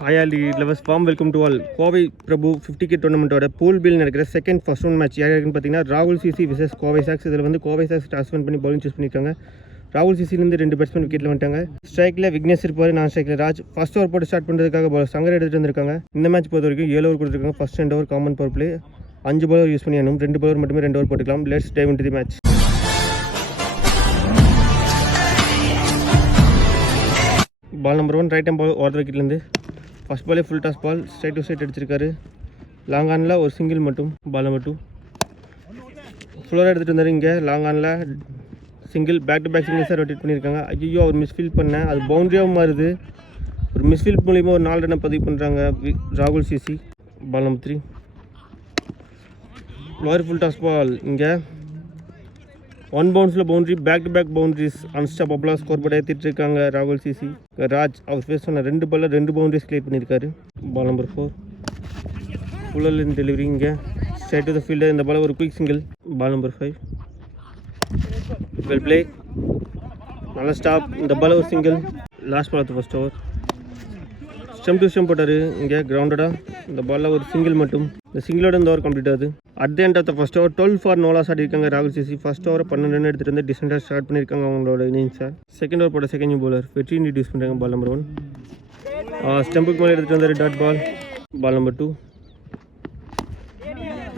ஹாயாலி lovers from welcome to all. Kovai Prabhu 50K டோர்னமெண்ட்டோட pool பில் நடக்கிற செகண்ட் ஃபர்ஸ்ட் ஒன் மேட்ச் யார் இருக்குன்னு பார்த்தீங்கன்னா ராகுல் சிசி விசஸ் கோவை சாக்ஸ். இதில் வந்து கோவை சாக்ஸ் டாஸ் வின் பண்ணி பவுலிங் சூஸ் பண்ணியிருக்காங்க. ராகுல் சிசிலேருந்து 2 பேட்ஸ்மேன் விக்கெட்டில் வந்துட்டாங்க. ஸ்ட்ரைக்கில் விக்னேஷ் இருப்பார், நான் ஸ்ட்ரைக்கில் ராஜ். ஃபர்ஸ்ட் ஓவர் போட்டு ஸ்டார்ட் பண்ணுறதுக்காக சங்கர் எடுத்துகிட்டு வந்திருக்காங்க. இந்த மேட்ச் பொறுத்த வரைக்கும் 7 ஓவர் கொடுத்துருக்காங்க. First 2 over common power play, 5 bowler use பண்ணி 2 பாலர் மட்டுமே 2 ஓவர் போட்டுக்கலாம். Let's dive into the match. Ball number 1 right hand ball over விக்கெட்லேருந்து ஃபர்ஸ்ட் பாலே full toss ball straight to straight அடிச்சிருக்காரு. லாங் ஆனில் ஒரு சிங்கிள் மட்டும். பால் நம்பர் 2 ஃபுல்லராக எடுத்துகிட்டு வந்தார். இங்கே லாங் ஆனில் சிங்கிள், பேக் டு பேக் சிங்கிள்ஸாக ரொட்டேட் பண்ணியிருக்காங்க. ஐயோ அவர் மிஸ்ஃபீல் பண்ணேன், அது பவுண்டரியாகவும் மாறுது. ஒரு மிஸ்ஃபீல் மூலிமா ஒரு 4 ரன்னை பதிவு பண்ணுறாங்க ராகுல் CC. Ball number 3 lower full toss ball. இங்கே 1 பவுன்ஸில் boundary, back to back boundaries அன்ஸ்டாப்பபிளாக ஸ்கோர் போர்டு ஏற்றிட்டு இருக்காங்க ராகுல் சிசி. ராஜ் அவர் ஃபேஸ் பண்ண 2 பாலில் 2 பவுண்ட்ரிஸ் கிளியர் பண்ணியிருக்காரு. Ball number 4 fuller in delivery. இங்கே ஸ்ட்ரைட் டு த ஃபீல்டர். இந்த பால் ஒரு quick single. Ball number 5 well play, நல்ல ஸ்டாப். இந்த பால் ஒரு single. Last ball of the first over stem to stem போட்டார். இங்கே கிரவுண்டடாக இந்த பாலில் ஒரு சிங்கிள் மட்டும். இந்த சிங்கிளோட இந்த ஓவர் கம்ப்ளீட் ஆகுது. At the end of the first over 12 for no loss ஆடிருக்காங்க ராகுல் சிசி. ஃபர்ஸ்ட் ஓவர் 12 ரன் எடுத்துகிட்டு வந்து டிசெண்டாக ஸ்டார்ட் பண்ணியிருக்காங்க அவங்களோட இன்னிங்ஸை. செகண்ட் ஓவர் போட்ட second new bowler Vetri introduce பண்ணுறாங்க. பால் நம்பர் 1 ஸ்டெம்புக்கு மேலே எடுத்துகிட்டு வந்தார் டாட் பால். பால் நம்பர் 2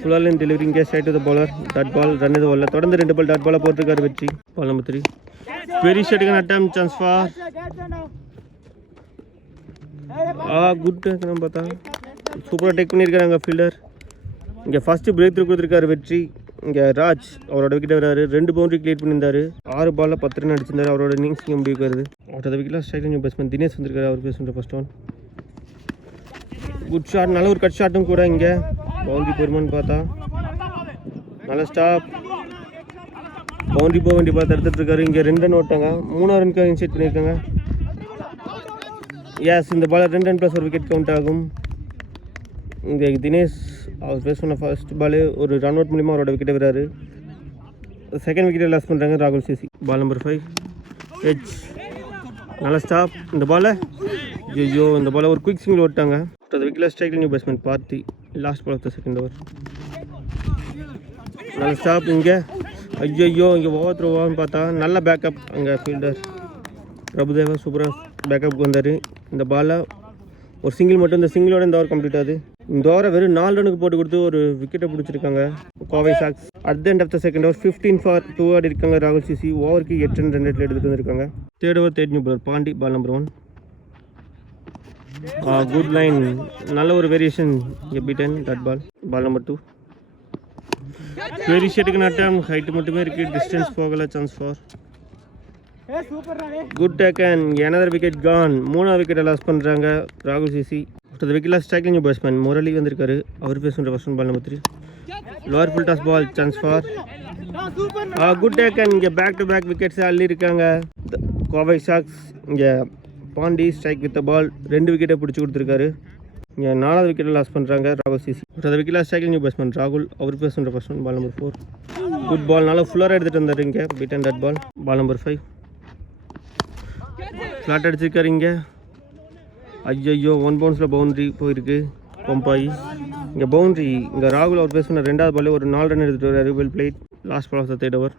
ஃபுல்லாக இன் டெலிவரி. இங்கே straight to the bowler dot ball. Run எதுவும் வரல. தொடர்ந்து 2 பால் டாட் பாலாக போட்டிருக்காரு Vetri. Ball number 3 very shooting attempt chance for good take பார்த்தா சூப்பராக டேக் பண்ணியிருக்காங்க ஃபீல்டர். இங்கே ஃபஸ்ட்டு பிரேக் த்ரூ கொடுத்துருக்காரு வெற்றி. இங்கே ராஜ் அவரோட விக்கெட் வராரு. 2 பவுண்டரி கிளியர் பண்ணியிருந்தார். 6 பாலில் 10 ரன் அடிச்சிருந்தார். அவரோட இன்னிங்ஸ் இங்கே முடிவுக்காரு. அவரோட விக்கெட்டில் ஸ்ட்ரைக் நியூ பேட்ஸ்மேன் தினேஷ் வந்திருக்காரு. அவர் பேஸ் பண்ணுற ஃபர்ஸ்ட் ஒன் குட் ஷாட், நல்ல ஒரு கட் ஷாட்டும் கூட. இங்கே பவுண்டரி போருமான்னு பார்த்தா நல்ல ஸ்டாப், பவுண்டரி போக வேண்டி பார்த்து எடுத்துகிட்டு இருக்காரு. இங்கே 2 ரன் ஓட்டாங்க. 3 ரனுக்காக இன்சைட் பண்ணியிருக்காங்க. எஸ், இந்த பால் 2 ரன் ப்ளஸ் ஒரு விக்கெட் கவுண்ட் ஆகும். இங்கே தினேஷ் அவர் ஃபேஸ் பண்ண ஃபர்ஸ்ட் பாலு ஒரு ரன் அவுட் மூலிமா அவரோட விக்கெட்டை வராரு. செகண்ட் விக்கெட்டை லாஸ் பண்ணுறாங்க ராகுல் சிசி. பால் நம்பர் 5 எச், நல்ல ஸ்டாப். இந்த பாலை ஐயோ இந்த பாலை ஒரு குயிக் சிங்கிள் ஓட்டாங்க. அந்த விக்கெட்டில் strike new batsman Parthi. Last ball of the second over நல்ல ஸ்டாப். இங்கே ஐயோ இங்கே ஓவர் த்ரோவான்னு பார்த்தா நல்ல பேக்கப். அங்கே ஃபீல்டர் பிரபுதேவா சூப்பராக பேக்கப்புக்கு வந்தார். இந்த பாலை ஒரு சிங்கிள் மட்டும். இந்த சிங்கிளோட இந்த ஓவர் கம்ப்ளீட் ஆகுது. இந்த ஓவரை வெறும் 4 ரனுக்கு போட்டு கொடுத்து ஒரு விக்கெட்டை பிடிச்சிருக்காங்க Kovai Sox. At the end of the second over 15 for 2 ஆடி இருக்காங்க ராகுல் சிசி. ஓவருக்கு 8 ரன் 2 ரேட்டில் எடுத்துகிட்டு வந்திருக்காங்க. Third over third new bowler Pandi. Ball number 1 good line, நல்ல ஒரு variation. Beaten dot ball. Ball number 2 very shooting attempt. Height மட்டுமே இருக்குது, டிஸ்டன்ஸ் போகலை. Chance for good taken. another wicket gone. 3ஆவது விக்கெட்டை லாஸ் பண்ணுறாங்க ராகுல் சிசி. அடுத்த விக்கெட்டில் ஸ்ட்ரைக் நியூ பேட்ஸ்மேன் முரளி வந்திருக்காரு. அவர் பேஸ் பண்ணுற first ball number 3 lower full toss ball. Chance for good taken. இங்கே பேக் டு பேக் விக்கெட்ஸ் அள்ளி இருக்காங்க கோவை சாக்ஸ். இங்கே பாண்டி ஸ்ட்ரைக் வித் பால் 2 விக்கெட்டை பிடிச்சி கொடுத்துருக்காரு. இங்கே 4ஆவது விக்கெட்டை லாஸ் பண்ணுறாங்க ராகுல் சிசி. அடுத்த விக்கெட்டில் ஸ்ட்ரைக் நியூ பேட்ஸ்மேன் ராகுல். அவர் பேஸ் பண்ணுற first ball number 4 good ball. நல்லா ஃபுல்லராக எடுத்துகிட்டு வந்தார். இங்கே beaten dot ball. Ball number 5 flat அடிச்சிருக்காரு. இங்கே ஐயோ 1 பவுன்ஸில் பவுண்ட்ரி போயிருக்கு பம்பாயி. இங்கே பவுண்ட்ரி. இங்கே ராகுல் அவர் பேஸ் பண்ண 2ஆவது பால் ஒரு 4 ரன் எடுத்துகிட்டு வராரு. Well played. Last ball of the third over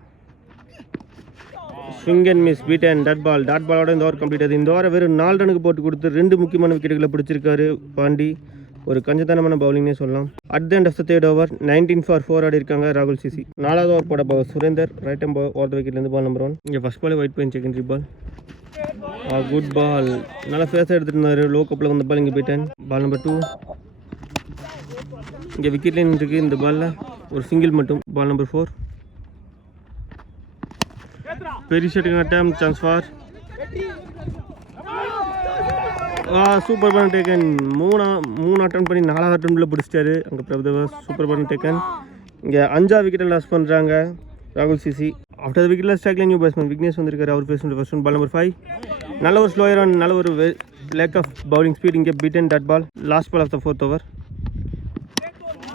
swing and miss. Beaten dot ball. Dot பாலோட இந்த ஓவர் கம்ப்ளீட் ஆகுது. இந்த ஓவரை வெறும் 4 ரனுக்கு போட்டு கொடுத்து 2 முக்கியமான விக்கெட்டுகளை பிடிச்சிருக்காரு பாண்டி. ஒரு கஞ்சத்தனமான பவுலிங்னே சொல்லலாம். At the end of the third over 19 for 4 ஆடி இருக்காங்க ராகுல் சிசி. 4ஆவது ஓவர் போட Surender right hand over the விக்கெட்லேருந்து. பால் நம்பர் 1 இங்கே first ball wide point secondary ball. Good ball, நல்லா ஃபேஸாக எடுத்துகிட்டு இருந்தார். லோ கப்பில் வந்த பால். இங்கே போயிட்டேன். பால் நம்பர் 2 இங்கே விக்கெட் லைன் இருக்குது. இந்த பாலில் ஒரு சிங்கிள் மட்டும். பால் நம்பர் 4 பெரிய shooting attempt. Chance for super பவுன் டேக்கன். 3 அட்டம் பண்ணி 4ஆவது அட்டம்ல பிடிச்சிட்டாரு அங்கே பிரபுதேவா. சூப்பர் பவுன் டேக்கன். இங்கே 5ஆவது விக்கெட்டை லாஸ் பண்ணுறாங்க ராகுல் சிசி. ஆஃப்டர் விக்கெட்டில் ஸ்ட்ரைக்கில் நியூ பேட்ஸ்மேன் விக்னேஷ் வந்திருக்காரு. அவர் பேஸ் பண்ணுற ஃபர்ஸ்ட் பால் நம்பர் 5 நல்ல ஒரு ஸ்லோயர் ஆன், நல்ல ஒரு லேக் ஆஃப் பவுலிங் ஸ்பீட். இங்கே beaten dot ball. Last ball of the 4th over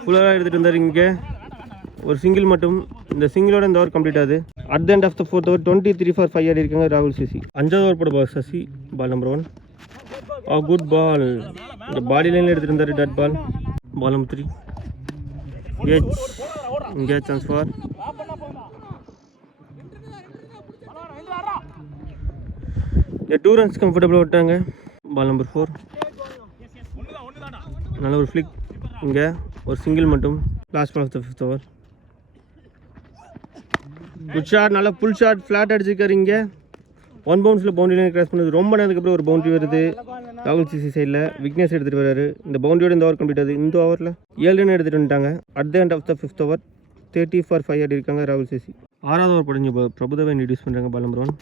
ஃபுல்லாக எடுத்துகிட்டு இருந்தார். இங்கே ஒரு சிங்கிள் மட்டும். இந்த சிங்கிளோட இந்த ஓவர் கம்ப்ளீட் ஆகுது. At the end of the 4th over 23 for 5 ஆடி இருக்காங்க ராகுல் சிசி. 5ஆவது ஓவர் போட Sasi. Ball number 1 good ball. இந்த பாடி லைனில் எடுத்துகிட்டு இருந்தார் dot ball. Ball number 3 edge. இங்கே சான்ஸ் ஃபார் டூ ரன்ஸ் கம்ஃபர்டபுளாக விட்டாங்க. பால் நம்பர் 4 நல்ல ஒரு ஃப்ளிக். இங்கே ஒரு சிங்கிள் மட்டும். Last ball of the 5th over. Good shot. நல்லா ஃபுல் ஷாட் ஃப்ளாட் அடிச்சிருக்காரு. இங்கே 1 பவுன்ஸில் பவுண்டரி லைன் கிராஸ் பண்ணுது. ரொம்ப நேரத்துக்கு அப்புறம் ஒரு பவுண்டரி வருது ராகுல் சிசி சைடில். விக்னேஷ் எடுத்துகிட்டு வர்றாரு. இந்த பவுண்டரியோட இந்த ஓவர் கம்ப்ளீட் ஆகுது. இந்த ஓவரில் 7 ரன் எடுத்துகிட்டு வந்துட்டாங்க. At the end of the 5th over 30 for 5 ஆடி இருக்காங்க ராகுல் சிசி. 6வது ஓவர் படிஞ்சு பிரபுதேவா இன்ட்ரடியூஸ் பண்ணுறாங்க. பால் நம்பர் 1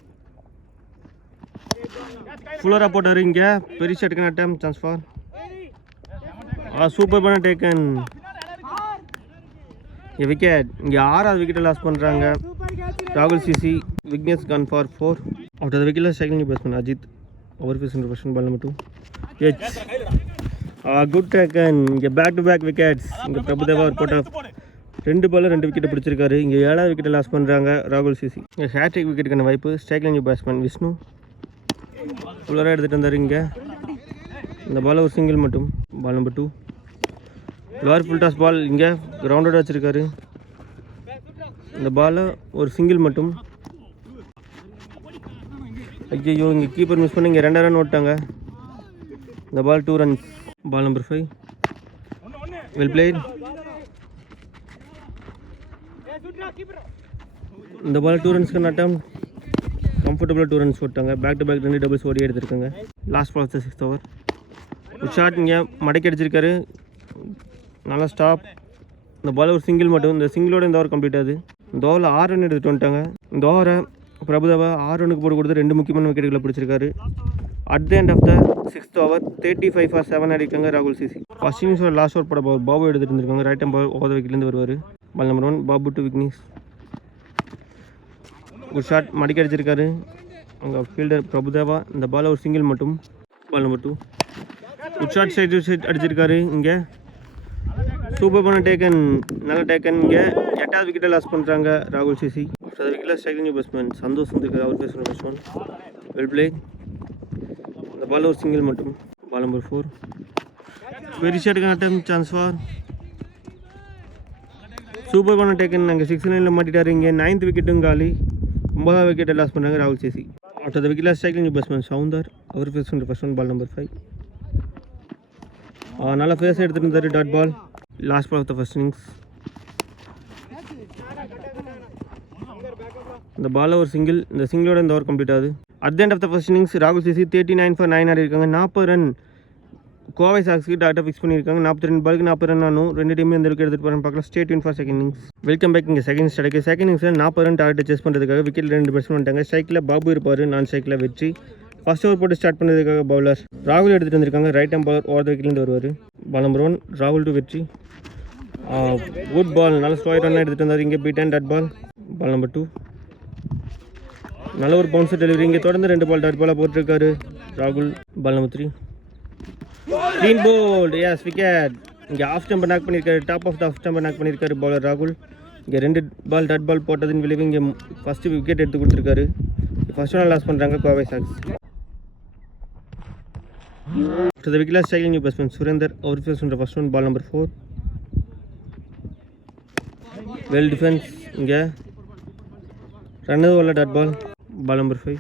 ஃபுல்லராக போட்டார். இங்கே பெரிய ஷாட்டுக்கான அட்டம். சான்ஸ் ஃபார் சூப்பர் பண்ண டேக்கன். விக்கெட். இங்கே 6வது விக்கெட்டை லாஸ் பண்ணுறாங்க ராகுல் CC. Vignesh gone for 4. After the விக்கெட்டில் ஸ்ட்ரைக்கிங் பேட்ஸ்மேன் அஜித். ஓவர் ஃபீஸ் பர்சன். Ball number 2 edge. Good taken. இங்கே பேக் டு பேக் விக்கெட்ஸ். இங்கே பிரபுதேவா ஒரு போட்ட 2 பால் 2 விக்கெட்டை பிடிச்சிருக்காரு. இங்கே 7வது விக்கெட்டை லாஸ் பண்ணுறாங்க ராகுல் சிசி. இங்கே ஹேட்ரிக் விக்கெட்டுக்கான வாய்ப்பு. ஸ்ட்ரைக்கிங் பேட்ஸ்மேன் விஷ்ணு ஃபுல்லராக எடுத்துகிட்டு வந்தார். இங்கே இந்த பால் ஒரு சிங்கிள் மட்டும். Ball number 2 lower full toss ball. இங்கே கிரவுண்டோட வச்சுருக்காரு. இந்த பால் ஒரு சிங்கிள் மட்டும். ஐயோ, இங்கே கீப்பர் மிஸ் பண்ணி இங்கே 2 ரன் ஓட்டாங்க. இந்த ball 2 runs. Ball number 5 well played. இந்த பால் 2 ரன்ஸ்க்கு நட்டம். கம்ஃபர்டபுளாக 2 ரன்ஸ் ஓட்டாங்க. பேக் டு பேக் 2 டபுள்ஸ் ஓடி எடுத்திருக்காங்க. Last ball of the 6th over. ஒரு ஷாட் இங்கே மடக்கி அடிச்சிருக்காரு. நல்லா ஸ்டாப். இந்த பால் ஒரு சிங்கிள் மட்டும். இந்த சிங்கிளோட இந்த ஓவர் கம்ப்ளீட் ஆகுது. இந்த ஓவரில் 6 ரன் எடுத்துகிட்டு வந்துட்டாங்க. இந்த ஓவரை பிரபுதேவா 6 ரனுக்கு போட்டு கொடுத்து 2 முக்கியமான விக்கெட்டுகளை பிடிச்சிருக்காரு. At the end of the 6th over 35 for 7 அடிக்காங்க ராகுல் சிசி. ஃபர்ஸ்ட் இன்னிங்ஸோட லாஸ்ட் ஓவர் போட பாபு எடுத்துகிட்டு இருந்திருக்காங்க. ரைட் ஹேண்ட் பால் ஓவர் விக்கெட்லேருந்து வருவார். Ball number 1 Babu to Vignesh. ஒரு ஷாட் மடிக்க அடிச்சிருக்காரு அங்கே ஃபீல்டர் பிரபுதேவா. இந்த பால் ஒரு சிங்கிள் மட்டும். Ball number 2 good shot side அடிச்சிருக்காரு. இங்கே சூப்பர் பண்ண டேக்கன். நல்ல டேக்கன். இங்கே 8வது விக்கெட்டை லாஸ் பண்ணுறாங்க ராகுல் சிசி. ஆஃப்டர் விக்கெட்டில் ஸ்ட்ரைக்கிங் பேட்ஸ்மேன் சந்தோஷ் வந்திருக்காரு. அவர் பேசுகிற பேட்ஸ்மேன் வெல் பிளே. இந்த பால் ஒரு சிங்கிள் மட்டும். பால் நம்பர் 4 பெரிய ஷாட்டுக்கான அட்டம். சான்ஸ் ஃபார் சூப்பர் பண்ண டேக்கன். அங்கே 6 ரனில் மாட்டிட்டார். இங்கே 9th விக்கெட்டும் காலி. 9வது விக்கெட்டை லாஸ் பண்ணுறாங்க ராகுல் சிசி. ஆஃப்டர் த விக்கெட்டில் ஸ்ட்ரைக்கிங் பேட்ஸ்மேன் சவுந்தர். அவர் பேசுகிற பேட்ஸ்மேன். பால் நம்பர் 5 நல்லா ஃபேஸ் எடுத்துகிட்டு இருந்தார் dot ball. Last ball of the first innings. இந்த பாலில் ஒரு சிங்கிள். இந்த சிங்கிளோட இந்த ஓவர் கம்ப்ளீட் ஆகுது. At the end of the first innings ராகுல் சிசி 39 for 9 ஆடி இருக்காங்க. 40 ரன் கோவை சாக்ஸ்க்கு டாட்டா ஃபிக்ஸ் பண்ணியிருக்காங்க. 42 பாலுக்கு 40 ரன் ஆனும். 2 டீமே இந்த விக்கெட் எடுத்துகிட்டு போகிறாங்க. பார்க்கலாம். Stay tune for second innings. Welcome back. இங்கே செகண்ட் ஸ்டார்ட். செகண்ட் இன்னிங்ஸில் 40 ரன் டார்கெட் சேஸ் பண்ணுறதுக்காக விக்கெட்டில் 2 பேட்ஸ்மேன் வந்துட்டாங்க. ஸ்ட்ரைக்கில் பாபு இருப்பார். நான் ஸ்ட்ரைக்கில் வெற்றி. ஃபர்ஸ்ட் ஓவர் போட்டு ஸ்டார்ட் பண்ணுறதுக்காக பவுலர் ராகுல் எடுத்துகிட்டு வந்திருக்காங்க. ரைட் ஹேண்ட் பவுலர் ஓவர் விக்கெட்லேருந்து வருவார். பால் நம்பர் 1 ராகுல் டு வெற்றி. Good ball. நல்ல ஸ்லோய் ரன் எடுத்துகிட்டு வந்தார். இங்கே beat and dot ball. Ball number 2 நல்ல ஒரு பவுன்சர் டெலிவரி. இங்கே தொடர்ந்து 2 பால் டாட் பாலாக போட்டிருக்காரு ராகுல். Ball number 3 clean bowled. Yes wicket. இங்கே ஆஃப் ஸ்டம்பை நாக் பண்ணியிருக்காரு. டாப் ஆஃப் த ஆஃப் ஸ்டம்பை நாக் பண்ணியிருக்காரு பவுலர் ராகுல். இங்கே 2 பால் டாட் பால் போட்டதின் விளைவு இங்கே ஃபஸ்ட்டு விக்கெட் எடுத்து கொடுத்துருக்காரு. ஃபர்ஸ்ட் ஒன் லாஸ் பண்ணுறாங்க Kovai Sox. To the wicket striking batsman Surender. அவர் ஃபேஸ் பண்ணுற first one. Ball number 4 well defence. இங்கே ரன் ஓவரில் டாட் பால். பால் நம்பர் 5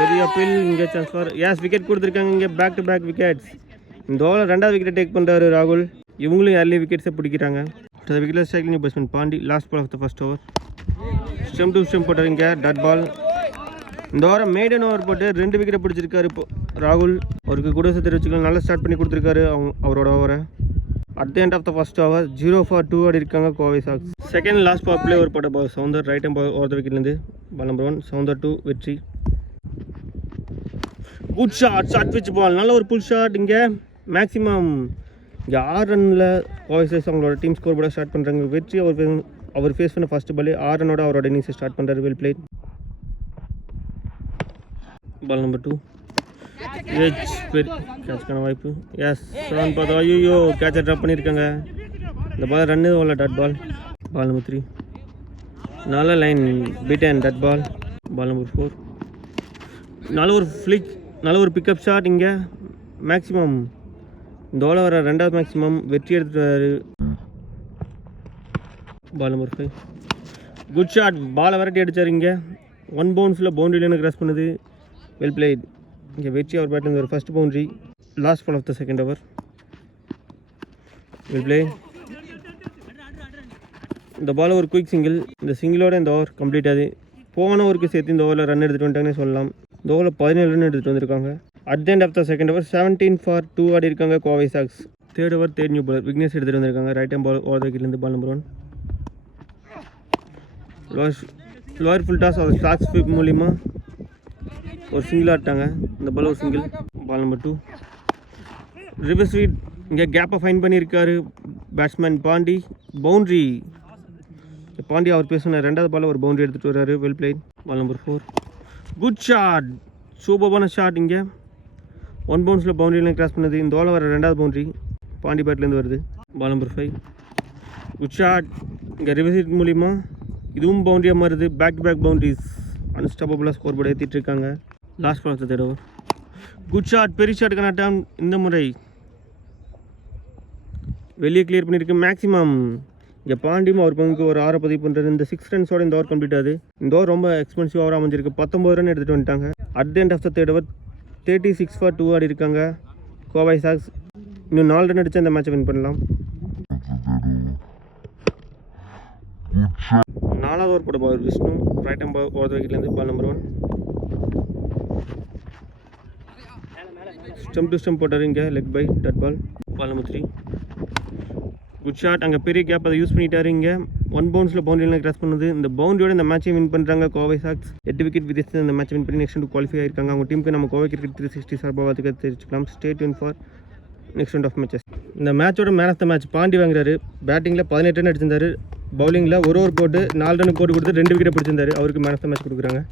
பெரிய அப்பீல். இங்கே சான்ஸ் ஃபார் எஸ் விக்கெட் கொடுத்துருக்காங்க. இங்கே பேக் டு பேக் விக்கெட்ஸ். இந்த ஓவரில் 2வது விக்கெட்டை டேக் பண்ணுறாரு ராகுல். இவங்களும் ஏர்லி விக்கெட்ஸை பிடிக்கிறாங்க. To the wicket striking batsman Pandi. Last ball of the first over. Stem to stem போட்டார். இங்கே டாட் பால். இந்த ஓவரம் மேடன் ஓவர் போட்டு 2 விக்கெட்டை பிடிச்சிருக்காரு இப்போ ராகுல். அவருக்கு கூட தெரிவிச்சுக்கலாம். நல்லா ஸ்டார்ட் பண்ணி கொடுத்துருக்காரு அவரோட ஓவரை. At the end of the first over 0 for 2 ஆடி இருக்காங்க Kovai Sox. Second last power play over போட்ட ball Soundar. Right hand ball over விக்கெட்லேருந்து. Ball number 1 Soundar to Vetri. Good shot. Short pitch ball. நல்ல ஒரு புல் ஷாட். இங்கே மேக்ஸிமம் இங்கே 6 ரனில் கோவை சாக்ஸ் அவங்களோட டீம் ஸ்கோர் போட ஸ்டார்ட் பண்ணுறாங்க. வெற்றி அவர் ஃபேஸ் பண்ண ஃபர்ஸ்ட் பால் 6 ரனோட அவரோட இன்னிங்ஸை ஸ்டார்ட் பண்ணுறாரு. Well played. Ball number 2 edge கேட்ச்க்கான வாய்ப்பு. எஸ் 7 பார்த்தா ஐயோ கேட்சை ட்ராப் பண்ணியிருக்காங்க. இந்த பால் ரன்னு ஓவரில் டாட் பால். பால் நம்பர் 3 நல்ல line beat and dot ball. Ball number 4 நல்ல ஒரு ஃப்ளிக். நல்ல ஒரு பிக்கப் ஷாட் இங்கே மேக்ஸிமம் இந்த ஓவர் வர ரெண்டாவது மேக்ஸிமம் வெற்றி எடுத்துட்டாரு. பால் நம்பர் 5 குட் ஷாட், பாலை விரட்டி அடித்தார். இங்கே 1 பவுன்ஸில் பவுண்டரி லைனை கிராஸ் பண்ணுது. Well played. இங்கே வெற்றி அவர் பேட்டில் ஒரு first boundary. Last ball of the second over. Well play. இந்த பால் ஒரு குயிக் சிங்கிள். இந்த சிங்கிளோட இந்த ஓவர் கம்ப்ளீட் ஆகுது. போன ஓவருக்கு சேர்த்து இந்த ஓவரில் ரன் எடுத்துகிட்டு வந்துட்டாங்கன்னு சொல்லலாம். இந்த ஓவரில் 17 ரன் எடுத்துகிட்டு வந்திருக்காங்க. At the end of the second over 17 for 2 ஆடி இருக்காங்க Kovai Sox. Third over third new bowler Vignesh எடுத்துகிட்டு வந்திருக்காங்க. ரைட் ஹேண்ட் பால் ஓவர் விக்கெட்லேருந்து ball number 1. Lower full toss அவர் ஸ்டாக்ஸ் ஸ்வீப் மூலிமா ஒரு சிங்கிள் ஆட்டாங்க. இந்த பால் ஒரு single. Ball number 2 reverse sweep. இங்கே கேப்பை ஃபைன் பண்ணியிருக்காரு பேட்ஸ்மேன் பாண்டி. பவுண்ட்ரி. பாண்டி அவர் பேசின ரெண்டாவது பால் ஒரு பவுண்ட்ரி எடுத்துகிட்டு வர்றாரு. Well played. Ball number 4 good shot, சூப்பரான ஷாட். இங்கே 1 பவுன்ஸில் பவுண்டரியில் கிராஸ் பண்ணது. இந்த ஓவர் வர ரெண்டாவது பவுண்ட்ரி பாண்டி பேட்லேருந்து வருது. Ball number 5 good shot. இங்கே ரிவர்ஸ் மூலிமா இதுவும் பவுண்டரியாக மாறுது. Back to back boundaries. அன்ஸ்டாப்பபிளாக ஸ்கோர் போர்டு ஏற்றிட்டு இருக்காங்க. Last ball of the third over. Good shot, பெரிய ஷாட்டுக்கான டேம் இந்த முறை வெளியே கிளியர் பண்ணியிருக்கு. மேக்ஸிமம் இங்கே பாண்டியும் அவர் பங்குக்கு ஒரு 6 பதிவு பண்ணுறது. இந்த 6 ரன்ஸோட இந்த ஓவர் கம்ப்ளீட் ஆகுது. இந்த ஓவர் ரொம்ப எக்ஸ்பென்சிவ் ஓவர் அமைஞ்சிருக்கு. 19 ரன் எடுத்துகிட்டு வந்துட்டாங்க. At the end of the third over 36 for 2 ஆடி இருக்காங்க கோவை சாக்ஸ். இன்னும் 4 ரன் அடித்து அந்த மேட்சை வின் பண்ணலாம். 4வது ஓவர் போட ball Vishnu. Right hand ball over விக்கெட்லேருந்து ball number 1. Stump to stump போட்டார். இங்கே leg bye dot ball. Ball number 3 good shot. அங்கே பெரிய கேப் அதை யூஸ் பண்ணிட்டாரு. இங்கே 1 பவுன்ஸில் பவுண்டரியில் கிராஸ் பண்ணுது. இந்த பவுண்டரியோட இந்த மேட்சை வின் பண்ணுறாங்க கோவை சாக்ஸ். 8 விக்கெட் விதித்து இந்த மேட்ச் வின் பண்ணி நெக்ஸ்ட் ரவுண்ட் குவாலிஃபை ஆயிருக்காங்க. அவங்க டீமுக்கு நம்ம கோவை கிரிக்கெட் 360 சார்பாக தெரிவிச்சுக்கலாம். Stay tune for next round of matches. இந்த மேட்சோட man of the match Pandi வாங்குறாரு. பேட்டிங்கில் 18 ரன் அடிச்சிருந்தாரு. பவுலிங்கில் ஒரு ஓவர் போட்டு 4 ரன் போட்டு கொடுத்து 2 விக்கெட் பிடிச்சிருந்தாரு. அவருக்கு மேன் ஆஃப் த மேட்ச் கொடுக்குறாங்க.